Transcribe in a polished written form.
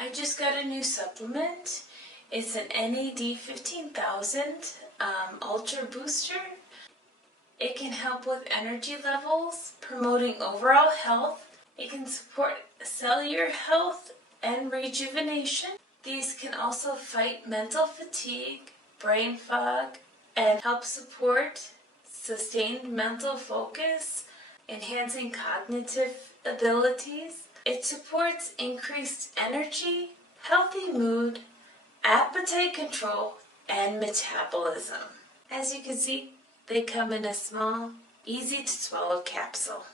I just got a new supplement. It's an NAD 15,000 Ultra Booster. It can help with energy levels, promoting overall health. It can support cellular health and rejuvenation. These can also fight mental fatigue, brain fog, and help support sustained mental focus, enhancing cognitive abilities. It supports increased energy, healthy mood, appetite control, and metabolism. As you can see, they come in a small, easy to swallow capsule.